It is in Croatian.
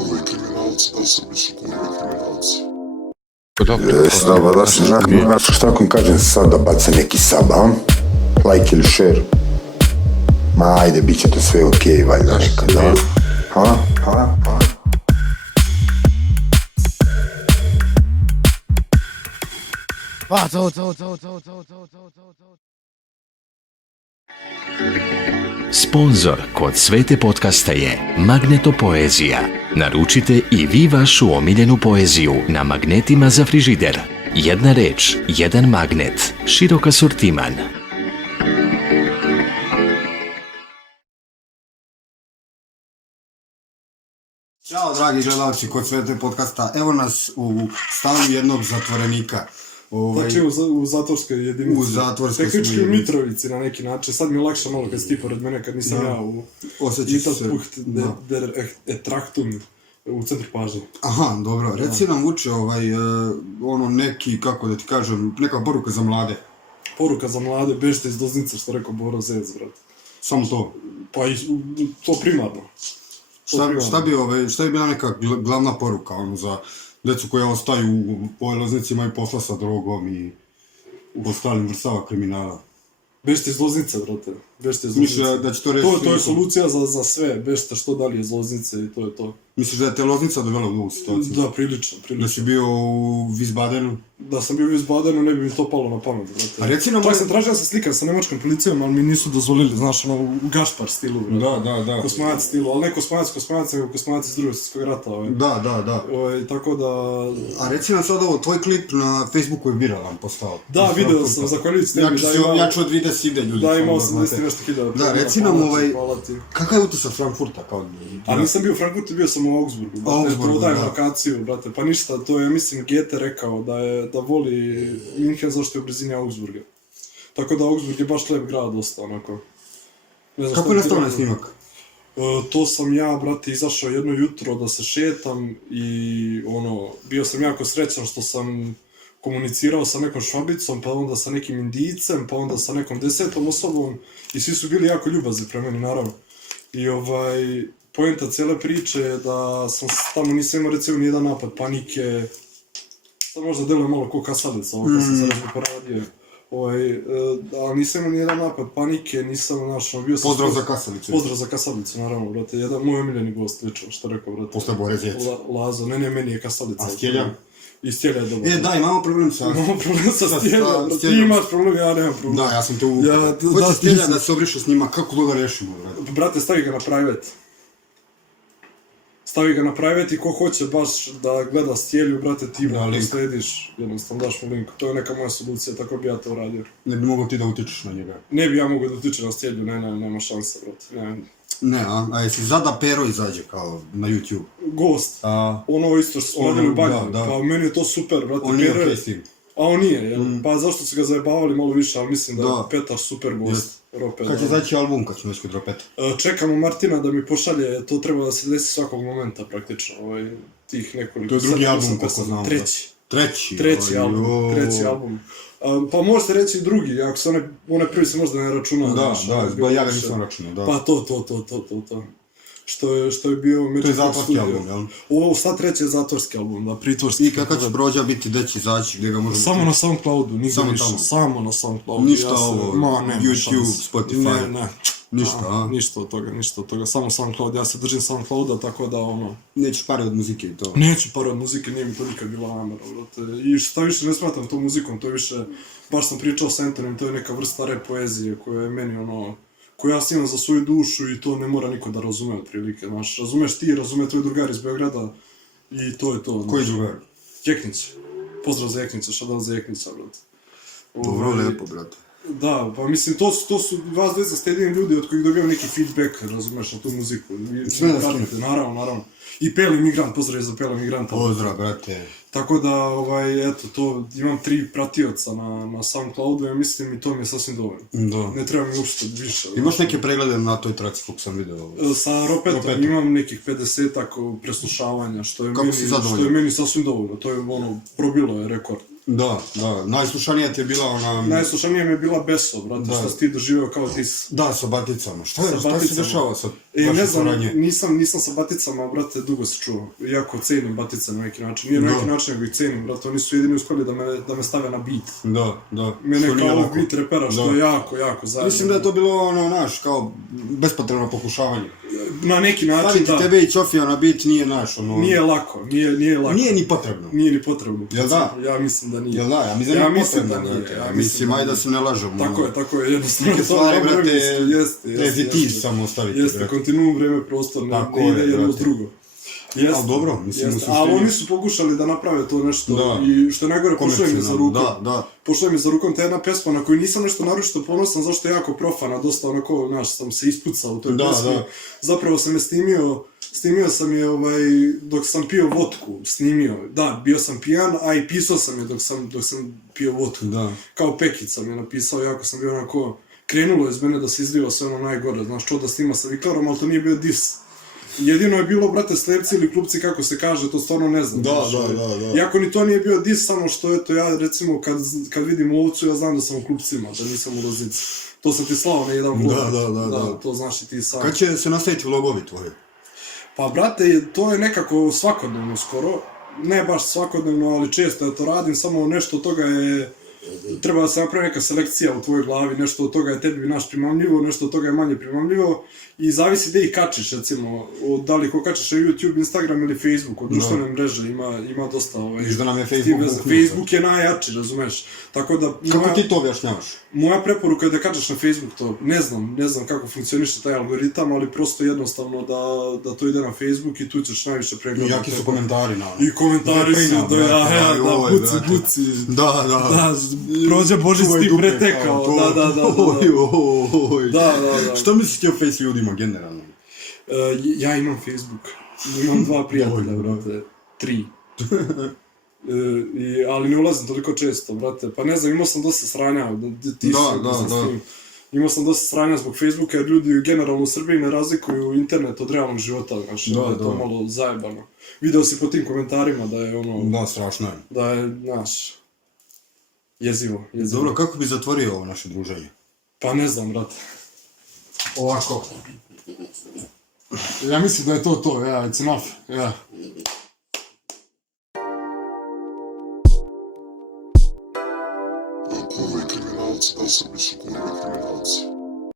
kurve kriminalci, da Srbi su kurve kriminalci. Slava, da se znaš šta ako im kažem sad da baca neki sub, a? Like ili share? Ma ajde, bit će to sve okej, valjda nekad, da? Ha? Sponzor kod Svete podcasta je Magneto Poezija. Naručite i vi vašu omiljenu poeziju na magnetima za frižider. Jedna reč, jedan magnet, širok asortiman. Ćao dragi gledalci kod Svete podcasta, evo nas u stanu jednog zatvorenika. Znači u zatvorskoj jedinici. U zatvorskoj tehnički jedinici. u Mitrovici na neki način. Sad mi je lakše malo kad si ti pored mene, kad nisam ja u Mitrovici der Etraktum u centru pažnje. Aha, dobro. Reci nam Vuče, ono neki, kako da ti kažem, neka poruka za mlade. Poruka za mlade, bežite iz Doznice, što rekao Boro Zec, brat. Samo to. Pa i to primarno. Šta bi bila neka glavna poruka, ono, za djecu koja ostaju u ovoj Loznici, imaju posla sa drogom i u ostalim vrstava kriminala? Bežite iz Loznice, brate. Bežite iz Misliš Loznice. da će to reći? To je solucija za sve. Bežite što dalje iz Loznice i to je to. Misliš da je te Loznica dovela u ovu situaciju? Da, prilično. Da si bio u Wiesbadenu? Da sam bio u Wiesbadenu, ne bi mi to palo na pamet, brate. A reci nam... Čak sam tražio da se slikam sa nemačkom policijom, ali mi nisu dozvolili, znaš, ono, u Gašpar stilu, brate. Da. Kosmonac stilu, ali ne kosmonac, nego kosmonac iz Drugog svjetskog rata, Da. Tako da... A reci nam sad ovo, tvoj klip na Facebooku je viralan postao. Da, video sam, zahvaljujući tebi, da ima... Ja ću od 30.000 ljudi. Da, imao sam 10 nešto hiljada. Da, reci nam kakav je utisak Frankfurta kao... A nisam bio u Frankfurtu, bio sam u Augsburgu, brate, prodajem lokaciju, brate, pa ništa, to je, mislim, Goethe rekao da voli München zašto je u blizini Augsburga. Tako da Augsburg je baš lep grad, dosta, onako. Kako je nastao onaj snimak? To sam ja, brate, izašao jedno jutro da se šetam i, bio sam jako srećan što sam komunicirao sa nekom Švabicom, pa onda sa nekim Indijcem, pa onda sa nekom 10. osobom i svi su bili jako ljubazni pre meni, naravno. I poenta cijele priče je da sam tamo nisam imao recimo nijedan napad panike, sad možda deluje malo ko kasalica, kad sam se nešto poradio, ali nisam imao nijedan napad panike, nisam, bio sam... Pozdrav za kasalicu. Pozdrav za kasalicu, naravno, brate, moj omiljeni gost, lično, što rekao, brate. Posle Bore Zec. Lazo, ne, meni je kasalica. A Stjelja? I Stjelja je dobro. Da, imamo problem sa... Imamo problem sa Stjeljom, ti imaš problem, ja nemam problem. Da, ja sam te uvukao. Hoće Stjelja da se obriše s njima, kako to da rešimo, brate? Brate, stavi ga na private. Stavi ga na private i ko hoće baš da gleda Stjelju, brate, ti da slediš, jednostavno daš mu link. To je neka moja solucija, tako bi ja to uradio. Ne bi mogao ti da utičeš na njega? Ne bi ja mogao da utičem na Stjelju, nema šanse, brate. Ne, a jesi Zada Pero izađe kao na YouTube? Gost. Ono isto što smo radili u Banju, pa meni je to super, brate. On nije okej s tim. A on nije, jel? Pa zašto su ga zajebavali malo više, ali mislim da je Petar super gost. Kad će izaći album, kad će već kod Ropeta? Čekamo Martina da mi pošalje, to treba da se desi svakog momenta praktično, tih nekoliko... To je drugi album, koliko znamo. Treći album. Pa možete reći i drugi, ako se onaj prvi se možda ne računa. Da, ja ga nisam računao, da. Pa to. Što je bio... To je zatvorski album, jel? Ovo, sad treći je zatvorski album, da, pritvorski. I kakav će Brođa biti, gde će izaći, gde ga možemo... Samo na SoundCloudu, nigde više. Samo na SoundCloudu. Ništa ovo, YouTube, Spotify. Ne. Ništa, Ništa od toga, samo SoundCloud, ja se držim SoundClouda, tako da Nećeš pare od muzike i to? Neću pare od muzike, nije mi to nikad bila namera, brate. I šta više ne smatram to muzikom, to je više, baš sam pričao s Antonim, to je neka vrsta rap poezije koja je meni koju ja snimam za svoju dušu i to ne mora niko da razume otprilike, znaš, razumeš ti, razume tvoj drugar iz Beograda i to je to. Koji drugar? Jeknić. Pozdrav za Jeknića, šadan za Jeknića, brate. Dobro, lepo, brate. Da, pa mislim, to su vas dveca ste jedini ljudi od kojih dobijam neki feedback, razumeš, na tu muziku. Sve da skinete. Naravno. I Peli Migrant, pozdrav za Pela Migranta. Pozdrav, brate. Tako da, eto, to, imam 3 pratioca na SoundCloudu, ja mislim, i to mi je sasvim dovoljno. Da. Ne treba mi uopšte više. Imaš neke preglede na toj traci, kako sam vidio? Sa Ropetom imam nekih 50-ak preslušavanja, što je meni sasvim dovoljno. To je probilo je rekord. Da, najslušanija ti je bila ona... Najslušanija mi je bila Beso, brate, Da. što si ti doživio kao ti... Da, sa baticama. Šta se baticama. dešava sa Ne vaše znam, saradnje? nisam sa baticama, brate, dugo se čuo. Iako cenim batice na neki način. Nije na neki način, nego ih cenim, brate. Oni su jedini uspjeli da me stave na beat. Da. Mene Što nije kao lako. beat repera, što je jako zajedno. Mislim da je to bilo ono, naš, kao bespotrebno pokušavanje. Na neki način, Staviti da. tebe i Ćofija na beat nije naš, ono... Nije lako. Nije ni potrebno. Nije ni potrebno. Jel da? Ja mislim da nije. Jel da? Ja mislim da nije potrebno, brate. Mislim, ajde da se ne lažemo. Tako je, jednostavno. Neke stvari, brate, Jeste. trezitiv samo ostaviti, Jeste, brate. kontinuum, vreme, prostor, Tako ne ide je, jedno brate. s drugo. Jeste, Ali dobro, mislim, u suštini... Ali oni su pokušali da naprave to nešto Da. i što je najgore, pošlo im je za rukom. Da. Pošlo im je za rukom ta jedna pesma na koju nisam nešto naročito ponosan, zašto je jako profana, dosta onako, znaš, sam se ispucao u toj pesmi. Da. Zapravo sam je snimio sam je dok sam pio vodku, Da, bio sam pijan, a i pisao sam je dok sam pio vodku. Da. Kao Pekić sam je napisao, jako sam bio onako, krenulo je iz mene da se izliva sve ono najgore, znaš, čo da snima sa Viklarom, ali to nije bio dis. Jedino je bilo, brate, slepci ili klupci, kako se kaže, to stvarno ne znam. Da. Iako ni to nije bio dis, samo što eto, ja recimo kad vidim lovcu, ja znam da sam u klupcima, da nisam u lozici. To sam ti slao na jedan vlog. Da. To znaš i ti sam. Kad će se nastaviti vlogovi tvoji? Pa, brate, to je nekako svakodnevno skoro. Ne baš svakodnevno, ali često ja to radim, samo nešto od toga je... Treba da se napravi neka selekcija u tvojoj glavi, nešto od toga je tebi primamljivo, nešto od toga je manje primamljivo i zavisi gde ih kačiš, recimo, da li ko kačiš na YouTube, Instagram ili Facebook, od društvene mreže ima dosta Viš da nam je Facebook buknuo. Facebook je najjači, razumeš? Tako da... Kako ti to objašnjavaš? Moja preporuka je da kačaš na Facebook to, ne znam kako funkcioniše taj algoritam, ali prosto jednostavno da to ide na Facebook i tu ćeš najviše pregledati. Jaki su komentari na... I komentari su, buci. Da. Prođe Božić ti pretekao, da. Što misliš ti o face ljudima generalno? Ja imam Facebook, imam 2 prijatelja, brate, 3. Ali ne ulazim toliko često, brate, pa ne znam, imao sam dosta sranja, imao sam dosta sranja zbog Facebooka jer ljudi generalno u Srbiji ne razlikuju internet od realnog života, znači da je to malo zajebano. Video si po tim komentarima da je ono... Da, strašno je. Da je, znaš, jezivo. Dobro, kako bi zatvorio ovo naše druženje? Pa ne znam, brate. Ovako. Ja mislim da je to, it's enough, Ako ovi kriminalci, da sam su kriminalci.